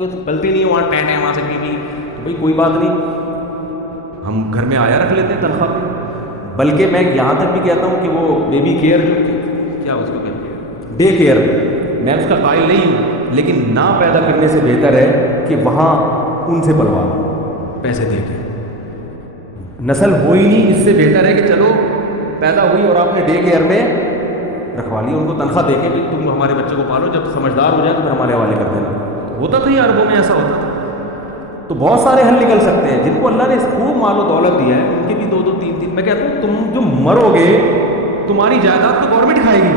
غلطی نہیں ہے وہاں ٹین وہاں سے کی تو بھائی کوئی بات نہیں، ہم گھر میں آیا رکھ لیتے ہیں تنخواہ پہ. بلکہ میں یہاں تک بھی کہتا ہوں کہ وہ بیبی کیئر کیا اس کو کہتے ہیں ڈے کیئر، میں اس کا قائل نہیں ہوں، لیکن نہ پیدا کرنے سے بہتر ہے کہ وہاں ان سے پلوا پیسے دے کے. نسل ہو ہی نہیں، اس سے بہتر ہے کہ چلو پیدا ہوئی اور آپ نے ڈے کیئر میں رکھوا لی، ان کو تنخواہ دے کے بھی تم ہمارے بچے کو پالو، جب سمجھدار ہو جائے تو پھر ہمارے حوالے کر دینا. ہوتا تھا یہ عربوں میں ایسا ہوتا تھا. تو بہت سارے حل نکل سکتے ہیں. جن کو اللہ نے خوب مال و دولت دیا ہے ان کے بھی 2-2 3-3، میں کہتا ہوں تم جو مرو گے تمہاری جائیداد تو گورنمنٹ کھائے گی.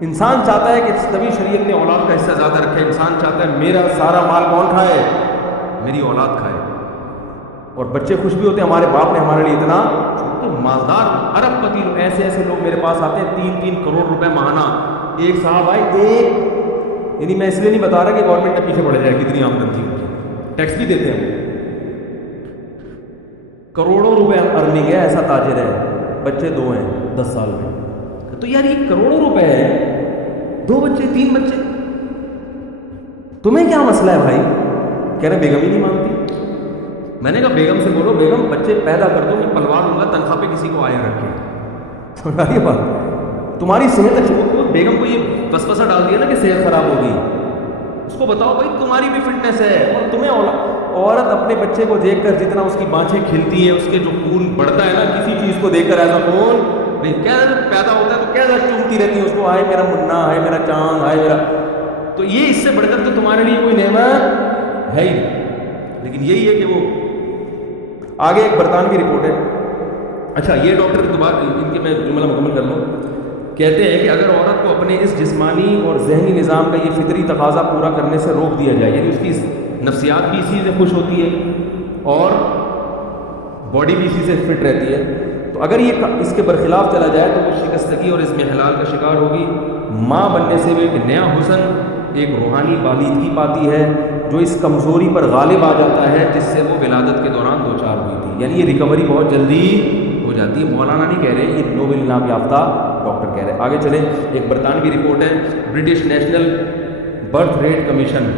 انسان چاہتا ہے کہ تبھی شریعت نے اولاد کا حصہ زیادہ رکھے. انسان چاہتا ہے میرا سارا مال کون کھائے؟ میری اولاد کھائے. اور بچے خوش بھی ہوتے ہیں ہمارے باپ نے ہمارے لیے اتنا. تو مالدار ارب پتی ایسے ایسے لوگ میرے پاس آتے ہیں 3-3 کروڑ روپے ماہانہ. ایک صاحب آئے یعنی میں اس لیے نہیں بتا رہا کہ گورنمنٹ کے پیچھے پڑ جائے کتنی آمدن تھی، ٹیکس بھی دیتے ہیں، کروڑوں روپے ارننگ ہے. ایسا تاجر ہے، بچے 2 ہیں 10 سال میں. تو یار یہ کروڑوں روپے ہے، 2 بچے 3 بچے، تمہیں کیا مسئلہ ہے بھائی؟ کہہ رہے بیگم ہی نہیں مانتی. میں نے کہا بیگم سے بولو بیگم بچے پیدا کر دو، میں پلوا لوں گا، تنخواہ پہ کسی کو آئے رکھے. سمجھ رہی بات؟ تمہاری صحت اچھی ہو. بیگم کو یہ وسوسہ ڈال دیا نا کہ صحت خراب ہوگی، اس کو بتاؤ بھائی تمہاری بھی فٹنس ہے اور تمہیں عورت اپنے بچے کو دیکھ کر جتنا اس کی بانچیں کھلتی ہیں، اس کے جو خون بڑھتا ہے نا کسی چیز کو دیکھ کر، ایسا خون کیسا پیدا ہوتا ہے تو کیسا چومتی رہتی ہے اس کو، ہائے میرا منا، ہائے میرا چاند، ہائے میرا. تو یہ اس سے بڑھ کر تو تمہارے لیے کوئی نعمت ہے ہی. لیکن یہی ہے کہ وہ آگے ایک برطانوی رپورٹ ہے. اچھا یہ ڈاکٹر کی دوبارہ ان کے میں جملہ مکمل کر لوں. کہتے ہیں کہ اگر عورت کو اپنے اس جسمانی اور ذہنی نظام کا یہ فطری تقاضا پورا کرنے سے روک دیا جائے، یعنی اس کی نفسیات بھی اسی سے خوش ہوتی ہے اور باڈی بھی اسی سے فٹ رہتی ہے، تو اگر یہ اس کے برخلاف چلا جائے تو وہ شکستگی اور اس میں حلال کا شکار ہوگی. ماں بننے سے وہ ایک نیا حسن، ایک روحانی بالیدگی پاتی ہے جو اس کمزوری پر غالب آ جاتا ہے جس سے وہ ولادت کے دوران دوچار ہوئی تھی. یعنی یہ ریکوری بہت جلدی ہو جاتی ہے. مولانا نہیں کہہ رہے، یہ نوبل انعام یافتہ ڈاکٹر کہہ رہے ہیں. آگے چلیں. ایک برطانوی رپورٹ ہے، British national birth rate commission,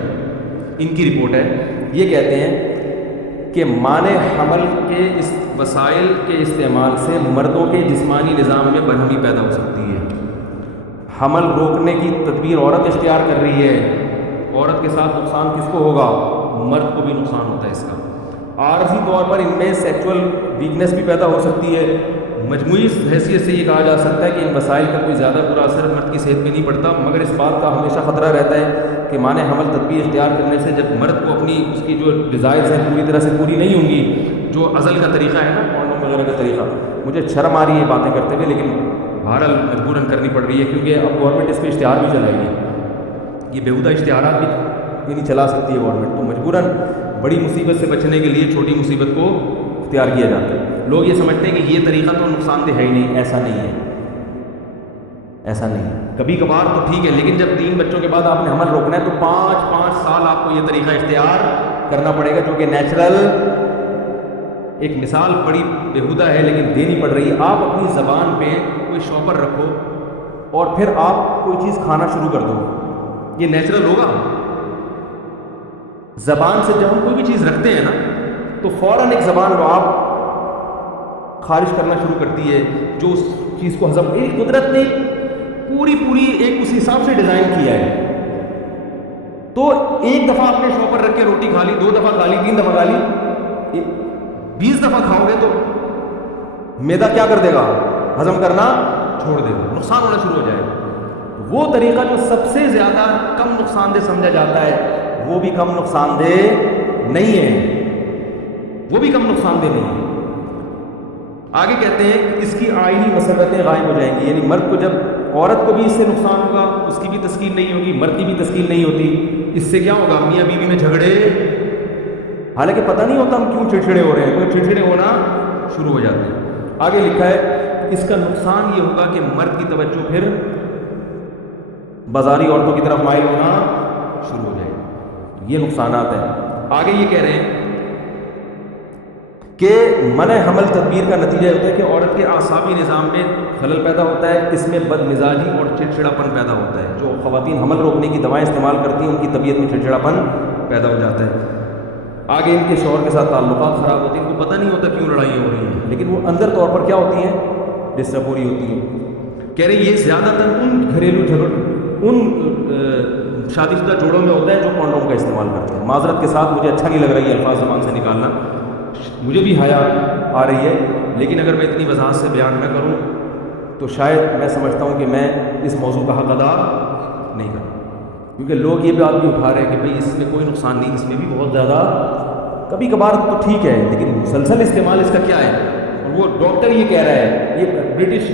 ان کی رپورٹ ہے. یہ کہتے ہیں کہ مانع حمل کے اس وسائل کے استعمال سے مردوں کے جسمانی نظام میں برہمی پیدا ہو سکتی ہے. حمل روکنے کی تدبیر عورت اختیار کر رہی ہے. عورت کے ساتھ نقصان کس کو ہوگا؟ مرد کو بھی نقصان ہوتا ہے اس کا. عارضی طور پر ان میں سیکچول ویکنس بھی پیدا ہو سکتی ہے. مجموعی حیثیت سے یہ کہا جا سکتا ہے کہ ان وسائل کا کوئی زیادہ برا اثر مرد کی صحت پہ نہیں پڑتا، مگر اس بات کا ہمیشہ خطرہ رہتا ہے کہ مانع حمل تدبیر اختیار کرنے سے جب مرد کو اپنی اس کی جو ڈیزائرز ہیں پوری طرح سے پوری نہیں ہوں گی، جو ازل کا طریقہ ہے نا کانڈوم وغیرہ کا طریقہ، مجھے شرم آ رہی ہے باتیں کرتے ہوئے لیکن بہرحال مجبوراً کرنی پڑ رہی ہے کیونکہ اب گورنمنٹ اس پہ اشتہار بھی چلائے گی. یہ بیہودہ اشتہارات بھی نہیں چلا سکتی ہے گورنمنٹ، تو مجبوراً بڑی مصیبت سے بچنے کے لیے چھوٹی مصیبت کو اختیار کیا جاتا ہے. لوگ یہ سمجھتے ہیں کہ یہ طریقہ تو نقصان دہ ہے ہی نہیں. ایسا نہیں ہے، ایسا نہیں ہے. کبھی کبھار تو ٹھیک ہے، لیکن جب 3 بچوں کے بعد آپ نے حمل روکنا ہے تو 5 سال آپ کو یہ طریقہ اختیار کرنا پڑے گا جو کہ نیچرل. ایک مثال بڑی بیہودہ ہے لیکن دینی پڑ رہی ہے. آپ اپنی زبان پہ کوئی شاپر رکھو اور پھر آپ کوئی چیز کھانا شروع کر دو، یہ نیچرل ہوگا؟ زبان سے جب ہم کوئی بھی چیز رکھتے ہیں نا تو فوراً ایک زبان رو آپ خارج کرنا شروع کرتی ہے جو اس چیز کو ہضم. ایک قدرت نے پوری ایک اس حساب سے ڈیزائن کیا ہے. تو ایک دفعہ آپ نے شاپر رکھ کے روٹی کھا لی، 2 دفعہ کھا لی، 3 دفعہ کھا لی، 20 دفعہ کھاؤ گے تو معدہ کیا کر دے گا؟ ہضم کرنا چھوڑ دے گا، نقصان ہونا شروع ہو جائے گا. وہ طریقہ جو سب سے زیادہ کم نقصان دہ سمجھا جاتا ہے وہ بھی کم نقصان دہ نہیں ہے، وہ بھی کم نقصان دہ نہیں ہے. آگے کہتے ہیں کہ اس کی آئینی مسرتیں غائب ہو جائیں گی. یعنی مرد کو جب عورت کو بھی اس سے نقصان ہوگا، اس کی بھی تسکین نہیں ہوگی، مرد کی بھی تسکین نہیں ہوتی. اس سے کیا ہوگا؟ میاں بیوی میں جھگڑے، حالانکہ پتہ نہیں ہوتا ہم کیوں چڑچڑے ہو رہے ہیں، کوئی چڑچڑے ہونا شروع ہو جاتے ہیں. آگے لکھا ہے اس کا نقصان یہ ہوگا کہ مرد کی توجہ پھر بازاری عورتوں کی طرف مائل ہونا شروع ہو جائے. یہ نقصانات ہیں. آگے یہ کہہ رہے ہیں کہ منع حمل تدبیر کا نتیجہ ہوتا ہے کہ عورت کے اعصابی نظام میں خلل پیدا ہوتا ہے، اس میں بد مزاجی اور چڑچڑاپن پیدا ہوتا ہے۔ جو خواتین حمل روکنے کی دوائیں استعمال کرتی ہیں ان کی طبیعت میں چڑچڑاپن پیدا ہو جاتا ہے۔ آگے ان کے شوہر کے ساتھ تعلقات خراب ہوتے ہیں، ان کو پتہ نہیں ہوتا کیوں لڑائیاں ہو رہی ہیں، لیکن وہ اندر طور پر کیا ہوتی ہیں، ڈسٹرب ہو رہی ہوتی ہیں۔ کہہ رہے یہ زیادہ تر ان گھریلو جھگڑ ان شادی شدہ جوڑوں میں ہوتا ہے جو کونڈوم کا استعمال کرتے ہیں۔ معذرت کے ساتھ مجھے اچھا نہیں لگ رہا ہے یہ الفاظ زبان سے نکالنا، مجھے بھی حیا آ رہی ہے، لیکن اگر میں اتنی وضاحت سے بیان نہ کروں تو شاید میں سمجھتا ہوں کہ میں اس موضوع کا حق ادا نہیں کروں، کیونکہ لوگ یہ بات بھی اٹھا رہے ہیں کہ بھئی اس میں کوئی نقصان نہیں، اس میں بھی بہت زیادہ کبھی کبھار تو ٹھیک ہے، لیکن مسلسل استعمال اس کا کیا ہے؟ اور وہ ڈاکٹر یہ کہہ رہا ہے، یہ برٹش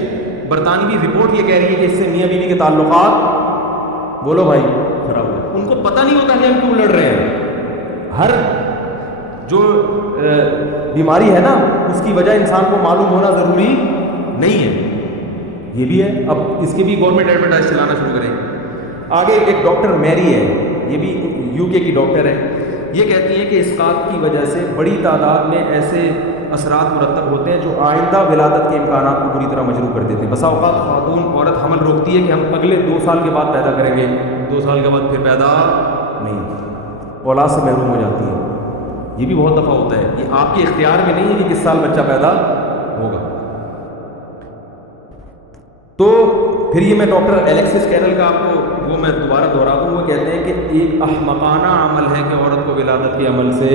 برطانوی رپورٹ یہ کہہ رہی ہے کہ اس سے میاں بیوی کے تعلقات بولو بھائی خراب ہو۔ ان کو پتہ نہیں ہوتا کہ ہم کیوں لڑ رہے ہیں۔ ہر جو بیماری ہے نا اس کی وجہ انسان کو معلوم ہونا ضروری نہیں ہے، یہ بھی ہے۔ اب اس کے بھی گورنمنٹ ایڈورٹائز چلانا شروع کریں۔ آگے ایک ڈاکٹر میری ہے، یہ بھی یو کے کی ڈاکٹر ہے، یہ کہتی ہیں کہ اسقاط کی وجہ سے بڑی تعداد میں ایسے اثرات مرتب ہوتے ہیں جو آئندہ ولادت کے امکانات کو بری طرح مجروح کر دیتے ہیں۔ بسا اوقات خاتون عورت حمل روکتی ہے کہ ہم اگلے 2 سال کے بعد پیدا کریں گے، 2 سال کے بعد پھر پیدا نہیں، اولاد سے محروم ہو جاتی ہے۔ یہ بھی بہت دفعہ ہوتا ہے، یہ آپ کے اختیار میں نہیں ہے کہ کس سال بچہ پیدا ہوگا۔ تو پھر یہ میں ڈاکٹر الیکسس کیرل کا آپ کو وہ میں دوبارہ دہرا دوں، وہ کہتے ہیں کہ ایک احمقانہ عمل ہے کہ عورت کو ولادت کے عمل سے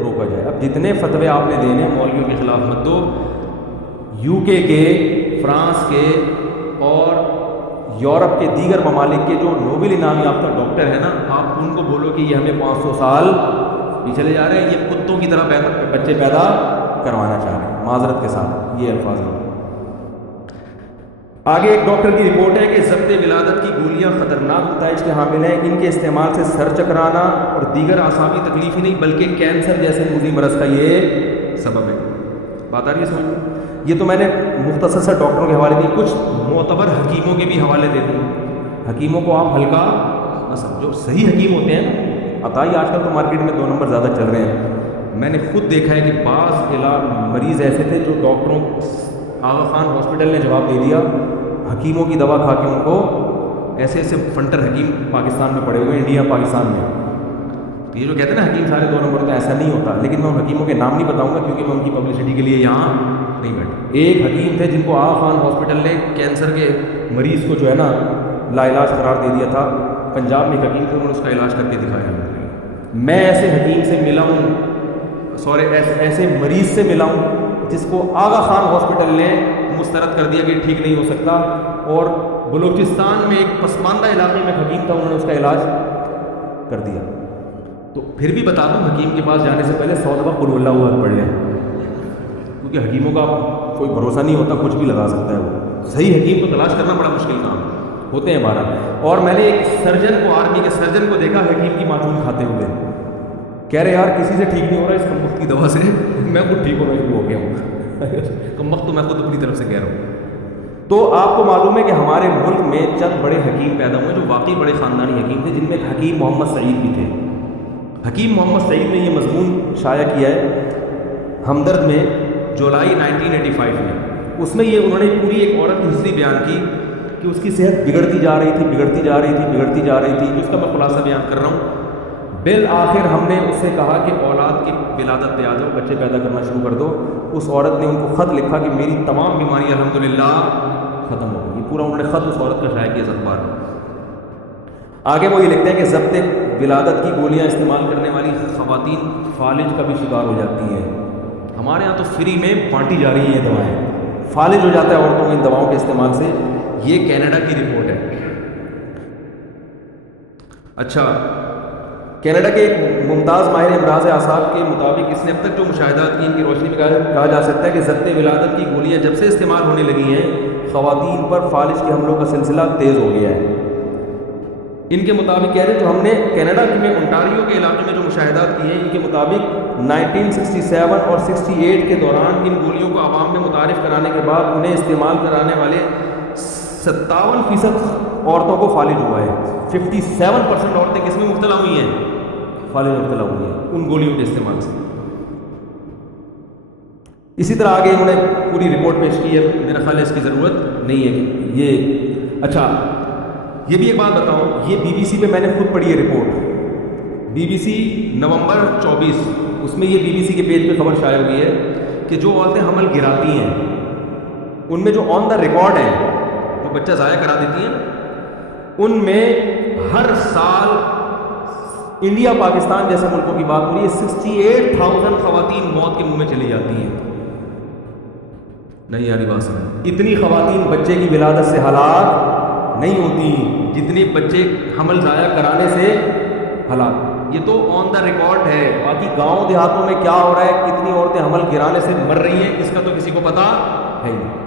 روکا جائے۔ اب جتنے فتوے آپ نے دینے مولویوں کے خلاف مت دو، یو کے فرانس کے اور یورپ کے دیگر ممالک کے جو نوبل انعام یافتہ ڈاکٹر ہیں نا، آپ ان کو بولو کہ یہ ہمیں 500 سال پیچھے لے جا رہے ہیں، یہ کتوں کی طرح بچے پیدا کروانا چاہ رہے ہیں، معذرت کے ساتھ یہ الفاظ ہیں۔ آگے ایک ڈاکٹر کی رپورٹ ہے کہ ضبط ولادت کی گولیاں خطرناک نتائج کے حامل ہیں، ان کے استعمال سے سر چکرانا اور دیگر اعصابی تکلیف ہی نہیں بلکہ کینسر جیسے مزی مرض کا یہ سبب ہے۔ بات آ رہی ہے سمجھ؟ یہ تو میں نے مختصر سے ڈاکٹروں کے حوالے دیے، کچھ معتبر حکیموں کے بھی حوالے دے دوں۔ حکیموں کو آپ ہلکا نہ سمجھو، صحیح حکیم ہوتے ہیں، عطائی آج کل تو مارکیٹ میں 2 نمبر زیادہ چل رہے ہیں۔ میں نے خود دیکھا ہے کہ بعض مریض ایسے تھے جو ڈاکٹروں آغا خان ہاسپٹل نے جواب دے دیا، حکیموں کی دوا کھا کے ان کو ایسے ایسے فنٹر حکیم پاکستان میں پڑے ہوئے، انڈیا پاکستان میں۔ یہ جو کہتے ہیں نا حکیم سارے 2 نمبر، تو ایسا نہیں ہوتا، لیکن میں ان حکیموں کے نام نہیں بتاؤں گا کیونکہ میں ان کی پبلسٹی کے لیے یہاں نہیں بیٹھا۔ ایک حکیم تھے جن کو آغا خان ہاسپٹل نے کینسر کے مریض کو جو ہے نا لا علاج قرار دے دیا تھا، پنجاب میں ایک حکیم تھے، انہوں نے اس کا علاج کر کے دکھایا۔ میں ایسے حکیم سے ملا ہوں، ایسے مریض سے ملا ہوں جس کو آغا خان ہاسپٹل نے مسترد کر دیا کہ ٹھیک نہیں ہو سکتا، اور بلوچستان میں ایک پسماندہ علاقے میں حکیم تھا، انہوں نے اس کا علاج کر دیا۔ تو پھر بھی بتا دوں، حکیم کے پاس جانے سے پہلے 100 دفعہ قل ہو اللہ احد پڑھ لیں، کیونکہ حکیموں کا کوئی بھروسہ نہیں ہوتا، کچھ بھی لگا سکتا ہے وہ۔ صحیح حکیم کو تلاش کرنا بڑا مشکل کام ہے، ہوتے ہیں 12۔ اور میں نے ایک سرجن کو، آرمی کے سرجن کو دیکھا حکیم کی معجون کھاتے ہوئے، کہہ رہے یار کسی سے ٹھیک نہیں ہو رہا اس کم وقت کی دوا سے، میں خود ٹھیک ہونا شروع ہو گیا ہوں۔ کم وقت تو میں خود اپنی طرف سے کہہ رہا ہوں۔ تو آپ کو معلوم ہے کہ ہمارے ملک میں چند بڑے حکیم پیدا ہوئے جو واقعی بڑے خاندانی حکیم تھے، جن میں حکیم محمد سعید بھی تھے۔ حکیم محمد سعید نے یہ مضمون شائع کیا ہے ہمدرد میں جولائی 1985 میں۔ اس میں یہ انہوں نے پوری ایک عورت کی ہسٹری بیان کی کہ اس کی صحت بگڑتی جا رہی تھی، بگڑتی جا رہی تھی، بگڑتی جا رہی تھی، جس کا میں خلاصہ بیان کر رہا ہوں۔ بالآخر ہم نے اس سے کہا کہ اولاد کی ولادت پہ آ جاؤ، بچے پیدا کرنا شروع کر دو۔ اس عورت نے ان کو خط لکھا کہ میری تمام بیماری الحمدللہ ختم ہو گئی۔ پورا انہوں نے خط اس عورت کا شائع کیا اخبار میں۔ آگے وہ یہ لکھتے ہیں کہ ضبط ولادت کی گولیاں استعمال کرنے والی خواتین فالج کا بھی شکار ہو جاتی ہیں۔ ہمارے یہاں تو فری میں بانٹی جا رہی ہیں یہ دوائیں، فالج ہو جاتا ہے عورتوں کو ان دواؤں کے استعمال سے۔ یہ کینیڈا کی رپورٹ ہے۔ اچھا، کینیڈا کے ایک ممتاز ماہر امراض اعصاب کے مطابق اس نے اب تک جو مشاہدات کی ان کی روشنی میں کہا جا سکتا ہے کہ ضبط ولادت کی گولیاں جب سے استعمال ہونے لگی ہیں، خواتین پر فالج کے حملوں کا سلسلہ تیز ہو گیا ہے۔ ان کے مطابق کہہ رہے ہیں جو ہم نے کینیڈا میں انٹاریو کے علاقے میں جو مشاہدات کیے ہیں، ان کے مطابق 1967 اور 68 کے دوران ان گولیوں کو عوام میں متعارف کرانے کے بعد انہیں استعمال کرانے والے 57% عورتوں کو فالج ہوا ہے۔ 57% عورتیں کس میں مبتلا ہوئی ہیں؟ فالج مبتلا ہوئی ہیں ان گولیوں کے استعمال سے۔ اسی طرح آگے انہوں نے پوری رپورٹ پیش کی ہے، میرا خیال ہے اس کی ضرورت نہیں ہے کہ یہ اچھا یہ بھی ایک بات بتاؤں، یہ بی بی سی پہ میں نے خود پڑھی ہے رپورٹ، بی بی سی نومبر 24، اس میں یہ بی بی سی کے پیج پہ خبر شائع ہوئی ہے کہ جو عورتیں حمل گراتی ہیں ان میں جو آن دا ریکارڈ ہیں، جو بچہ ضائع کرا دیتی ہیں، ان میں ہر سال انڈیا پاکستان جیسے ملکوں کی بات ہو رہی ہے 68,000 خواتین موت کے منہ میں چلی جاتی ہیں۔ نہیں یاری بات سمجھ، اتنی خواتین بچے کی ولادت سے ہلاک نہیں ہوتی جتنے بچے حمل ضائع کرانے سے ہلاک۔ یہ تو آن دا ریکارڈ ہے، باقی گاؤں دیہاتوں میں کیا ہو رہا ہے، کتنی عورتیں حمل گرانے سے مر رہی ہیں، اس کا تو کسی کو پتہ ہے ہی نہیں۔